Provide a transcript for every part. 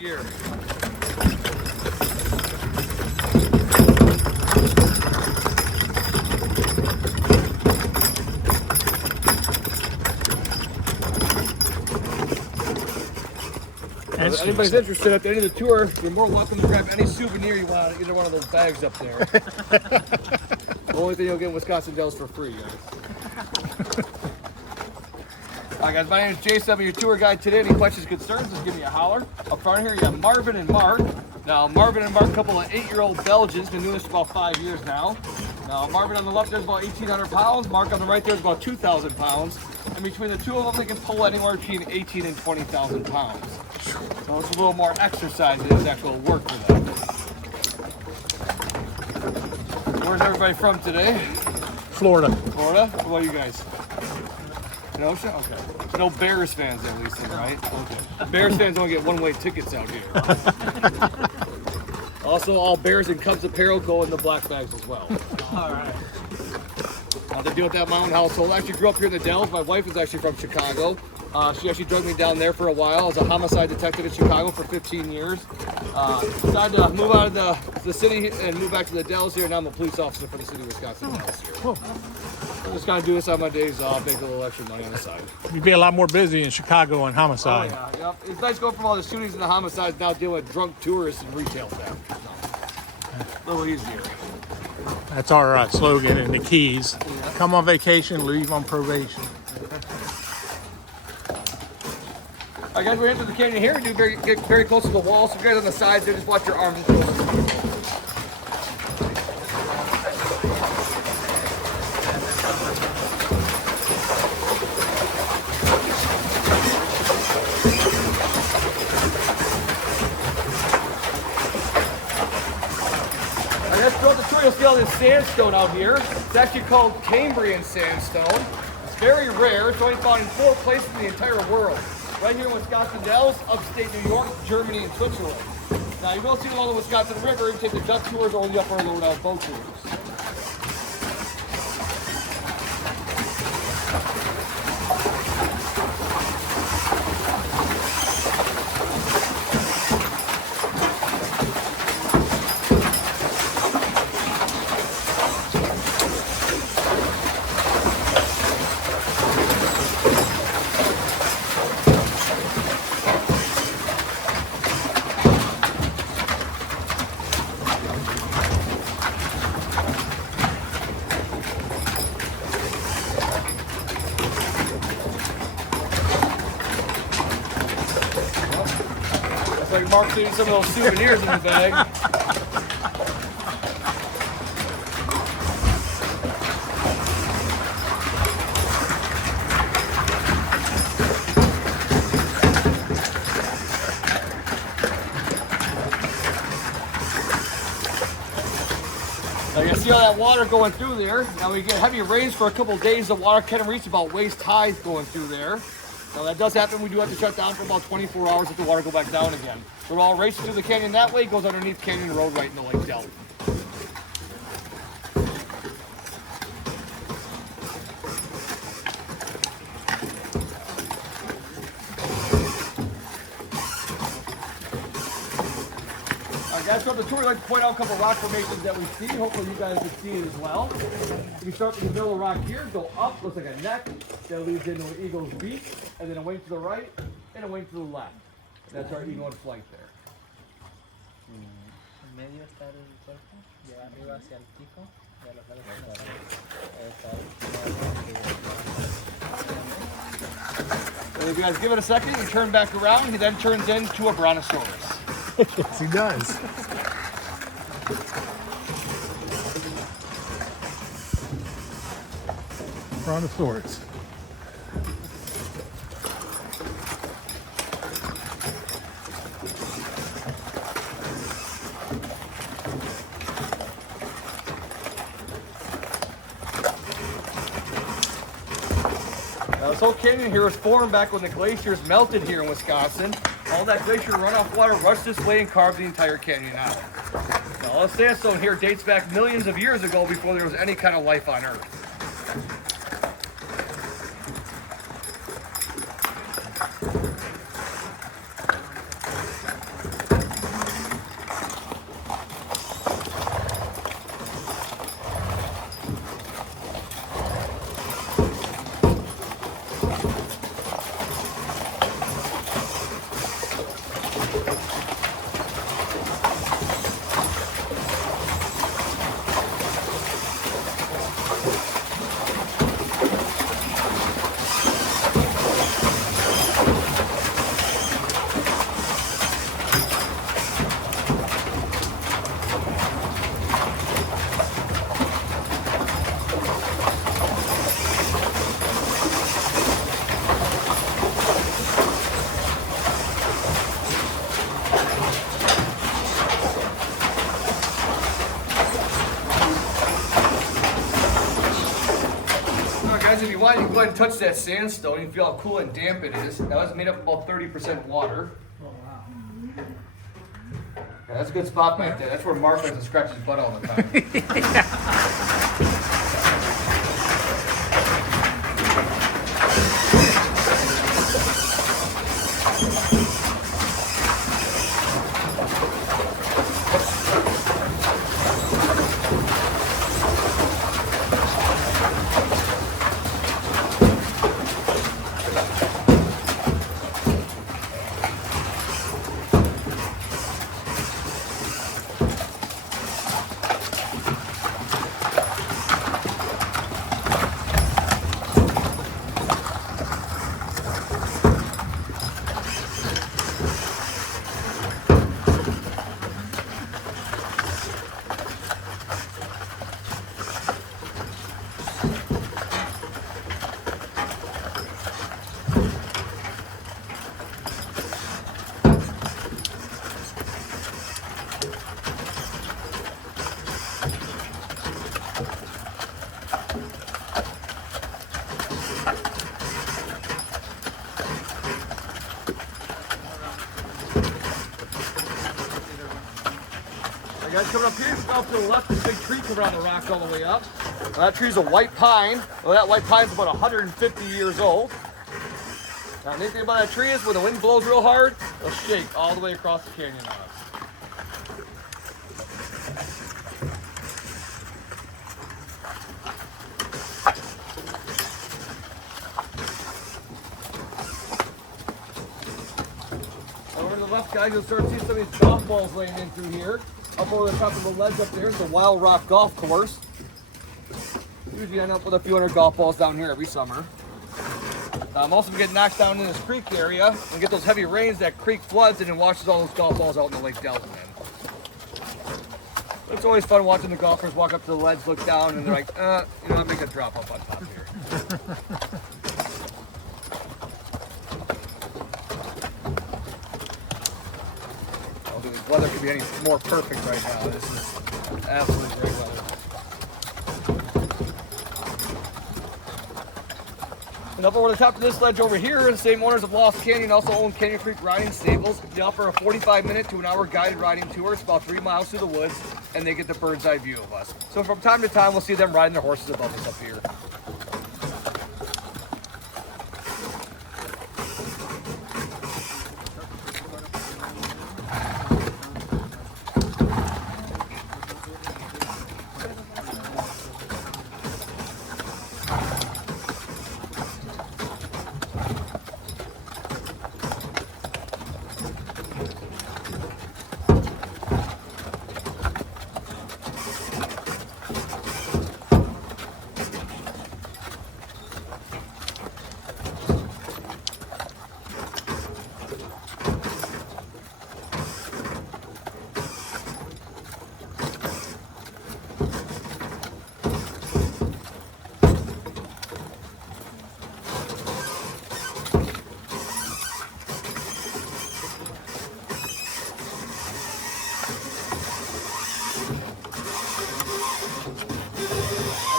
gear. If anybody's interested at the end of the tour, you're more welcome to grab any souvenir you want out of either one of those bags up there. The only thing you'll get in Wisconsin Dells for free, guys. Alright guys, my name is Jason. I'm your tour guide today. Any questions, concerns, just give me a holler. Up front here you have Marvin and Mark. Now Marvin and Mark, a couple of 8-year-old Belgians, been doing this for about 5 years now. Now Marvin on the left there's about 1,800 pounds, Mark on the right there's about 2,000 pounds. And between the two of them they can pull anywhere between 18 and 20,000 pounds. So it's a little more exercise than it's actual work for them. Where's everybody from today? Florida. Florida? What about you guys? Kenosha? Okay. So no Bears fans at least, then, right? Okay. Bears fans only get one-way tickets out here. Also, all Bears and Cubs apparel go in the black bags as well. All right. They deal with that mountain household. I actually grew up here in the Dells. My wife is actually from Chicago. She actually drug me down there for a while. I was a homicide detective in Chicago for 15 years. Decided to move out of the city and move back to the Dells here. Now I'm a police officer for the city of Wisconsin Dells here. Cool. Just kind of do this on my days off, make a little extra money on the side. You'd be a lot more busy in Chicago on homicide. Oh, yeah, yep. It's nice going from all the shootings and the homicides now dealing with drunk tourists and retail theft. A little easier. That's our slogan in the Keys. Yeah. Come on vacation, leave on probation. All right, guys, we're into the canyon here. Get very close to the wall. So you guys on the sides there, just watch your arms. Throughout the tour, you'll see all this sandstone out here. It's actually called Cambrian sandstone. It's very rare. It's only found in 4 places in the entire world. Right here in Wisconsin Dells, upstate New York, Germany, and Switzerland. Now, you will see along the Wisconsin River. You can take the duck tours or the upper and lower down boat tours. Like Mark's doing some of those souvenirs in the bag. Now you see all that water going through there. Now we get heavy rains for a couple of days. The water can reach about waist high going through there. Now that does happen. We do have to shut down for about 24 hours if the water go back down again. So it all races through the canyon that way, goes underneath Canyon Road right into Lake Delta. Alright guys, throughout the tour, I'd like to point out a couple of rock formations that we see. Hopefully you guys can see it as well. We start in the middle of the rock here, go up, looks like a neck, that leads into an eagle's beak, and then a wing to the right, and a wing to the left. That's our eagle in flight there. En medio está el cuerpo, de arriba hacia el pico, y a los lados And if you guys give it a second, you turn back around, he then turns into a brontosaurus. Yes, he does. Brontosaurus. Now, this whole canyon here was formed back when the glaciers melted here in Wisconsin. All that glacier runoff water rushed this way and carved the entire canyon out. Now, all the sandstone here dates back millions of years ago before there was any kind of life on Earth. Guys, if you want, you can go ahead and touch that sandstone. You can feel how cool and damp it is. That was made up of about 30% water. Oh, wow. Yeah, that's a good spot back there. That's where Mark likes to scratch his butt all the time. Guys, coming up here, off to the left, there's a big tree coming around the rock all the way up. Now, that tree's a white pine. Well, that white pine's about 150 years old. Now, the neat thing about that tree is when the wind blows real hard, it'll shake all the way across the canyon on us. Over to the left, guys, you'll start seeing some of these golf balls laying in through here. Up over the top of the ledge up there is the Wild Rock Golf Course. Usually end up with a few hundred golf balls down here every summer. Most of them get knocked down in this creek area and get those heavy rains. That creek floods and then washes all those golf balls out in the Lake Delaware. It's always fun watching the golfers walk up to the ledge, look down, and they're like, you know, I'm making a drop up on top here. The weather could be any more perfect right now. This is absolutely great weather. And up over the top of this ledge over here, the same owners of Lost Canyon also own Canyon Creek Riding Stables. They offer a 45-minute to an hour guided riding tour. It's about 3 miles through the woods, and they get the bird's eye view of us. So from time to time, we'll see them riding their horses above us up here.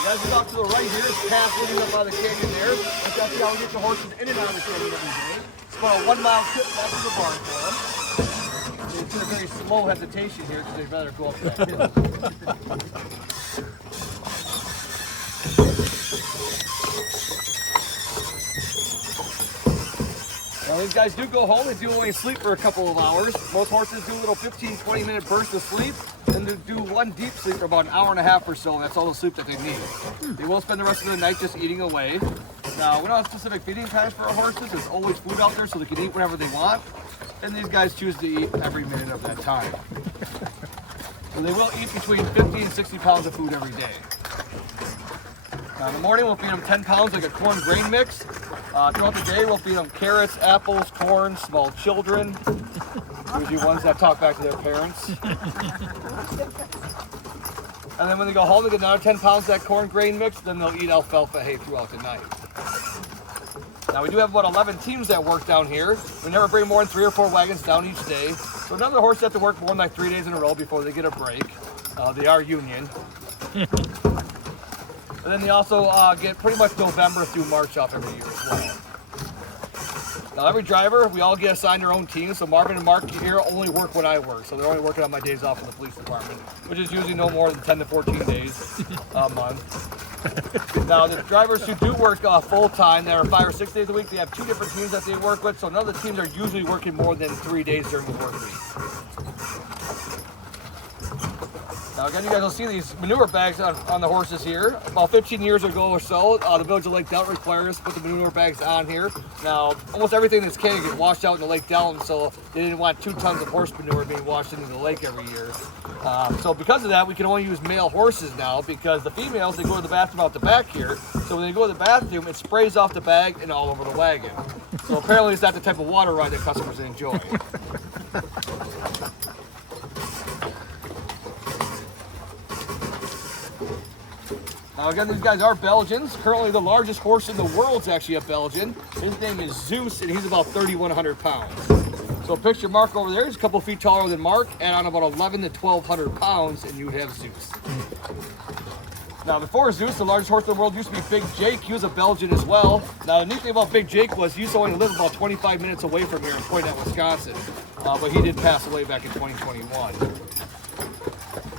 As we off to the right here, it's path leading up out of the canyon there. That's actually how we get the horses in and out of the canyon every day. It's about a 1 mile trip back to the barn for them. It's a very slow hesitation here because they'd rather go up that hill. Now these guys do go home. They do only sleep for a couple of hours. Most horses do a little 15-20 minute burst of sleep. And they do one deep sleep for about an hour and a half or so, and that's all the sleep that they need. They will spend the rest of the night just eating away. Now, we don't have specific feeding times for our horses. There's always food out there so they can eat whenever they want. And these guys choose to eat every minute of that time. So they will eat between 50 and 60 pounds of food every day. Now, in the morning, we'll feed them 10 pounds like a corn grain mix. Throughout the day, we'll feed them carrots, apples, corn, small children. Usually ones that talk back to their parents. And then when they go home, they get another 10 pounds of that corn grain mix, then they'll eat alfalfa hay throughout the night. Now we do have about 11 teams that work down here. We never bring more than 3 or 4 wagons down each day. So none of the horses have to work more than like 3 days in a row before they get a break. They are union. And And then they also get pretty much November through March off every year as well. Now every driver, we all get assigned our own team. So Marvin and Mark here only work when I work. So they're only working on my days off in the police department, which is usually no more than 10 to 14 days a month. Now the drivers who do work full time, that are 5 or 6 days a week, they have 2 different teams that they work with. So none of the teams are usually working more than 3 days during the work week. Now again, you guys will see these manure bags on the horses here. About 15 years ago or so, the Village of Lake Delton required us to put the manure bags on here. Now, almost everything that's can gets washed out in the Lake Delton, so they didn't want 2 tons of horse manure being washed into the lake every year. So because of that, we can only use male horses now, because the females, they go to the bathroom out the back here. So when they go to the bathroom, it sprays off the bag and all over the wagon. So apparently it's not the type of water ride that customers enjoy. Now again, these guys are Belgians. Currently the largest horse in the world is actually a Belgian. His name is Zeus, and he's about 3,100 pounds. So picture Mark over there. He's a couple feet taller than Mark, and on about 11 to 1,200 pounds, and you would have Zeus. Now before Zeus, the largest horse in the world used to be Big Jake. He was a Belgian as well. Now the neat thing about Big Jake was he used to only live about 25 minutes away from here in Poynette, Wisconsin. But he did pass away back in 2021.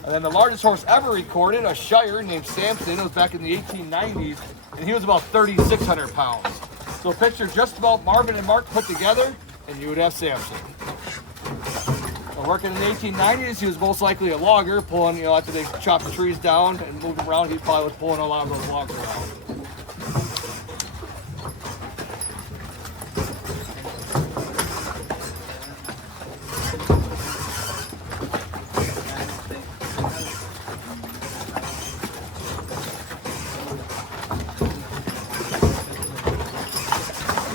And then the largest horse ever recorded, a Shire named Samson, it was back in the 1890s, and he was about 3,600 pounds. So picture just about Marvin and Mark put together, and you would have Samson. Now, working in the 1890s, he was most likely a logger, pulling, after they chopped the trees down and moved them around, he probably was pulling a lot of those logs around.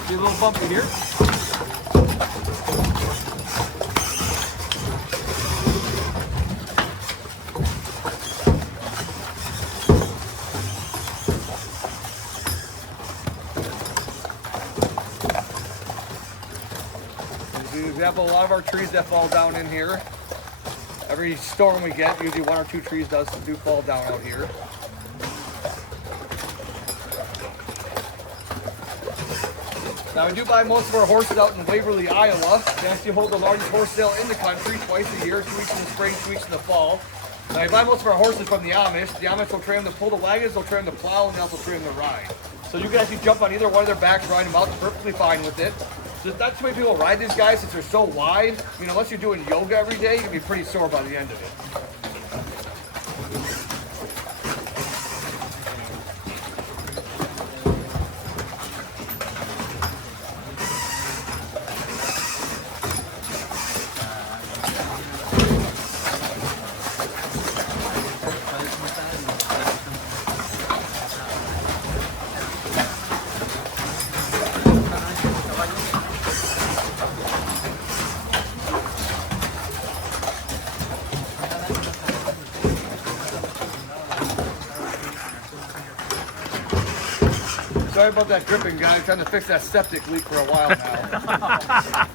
See a little bumpy here. We have a lot of our trees that fall down in here. Every storm we get, usually 1 or 2 trees do fall down out here. Now we do buy most of our horses out in Waverly, Iowa. We actually hold the largest horse sale in the country twice a year, 2 weeks in the spring, 2 weeks in the fall. Now we buy most of our horses from the Amish. The Amish will train them to pull the wagons, they'll train them to plow, and they also train them to ride. So you can actually jump on either one of their backs, ride them out, they're perfectly fine with it. There's not too many people ride these guys since they're so wide. I mean, unless you're doing yoga every day, you can be pretty sore by the end of it. Sorry about that dripping, guy. I'm trying to fix that septic leak for a while now.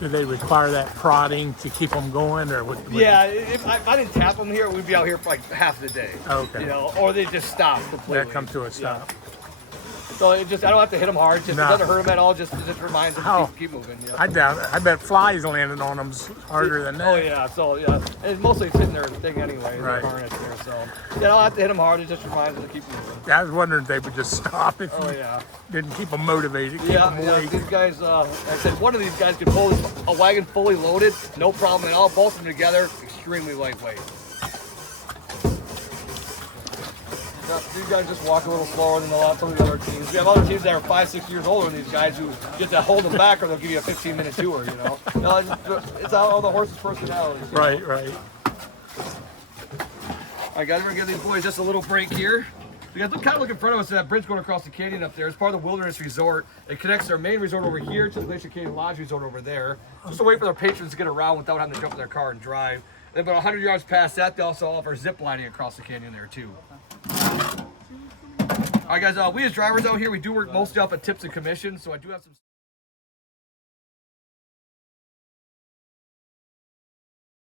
Do they require that prodding to keep them going, or what? Yeah, if I didn't tap them here, we'd be out here for like half the day. Okay. Or they just stop completely. That come to a stop. Yeah. So I don't have to hit them hard. It doesn't hurt them at all. Just reminds them Oh. to keep moving. Yeah. I doubt it. I bet flies landing on them's harder than that. Oh yeah. So yeah, it's mostly sitting there thing anyway. Right. The harness there. So yeah, I don't have to hit them hard. It just reminds them to keep moving. I was wondering if they would just stop if Oh you yeah. didn't keep them motivated, keep Yeah, them yeah, awake. these guys, I said one of these guys could pull a wagon fully loaded, no problem at all. Both of them together, extremely lightweight. Yeah, these guys just walk a little slower than a lot of the other teams. We have other teams that are 5, 6 years older than these guys who get to hold them back, or they'll give you a 15-minute tour. No, it's all the horses' personalities. Right, right. All right, guys, we're gonna give these boys just a little break here. So you guys look kind of look in front of us at that bridge going across the canyon up there. It's part of the Wilderness Resort. It connects our main resort over here to the Glacier Canyon Lodge Resort over there. Just a way for their patrons to get around without having to jump in their car and drive. And about 100 yards past that, they also offer zip lining across the canyon there too. All right, guys. We as drivers out here, we do work mostly off of tips and commissions, so I do have some.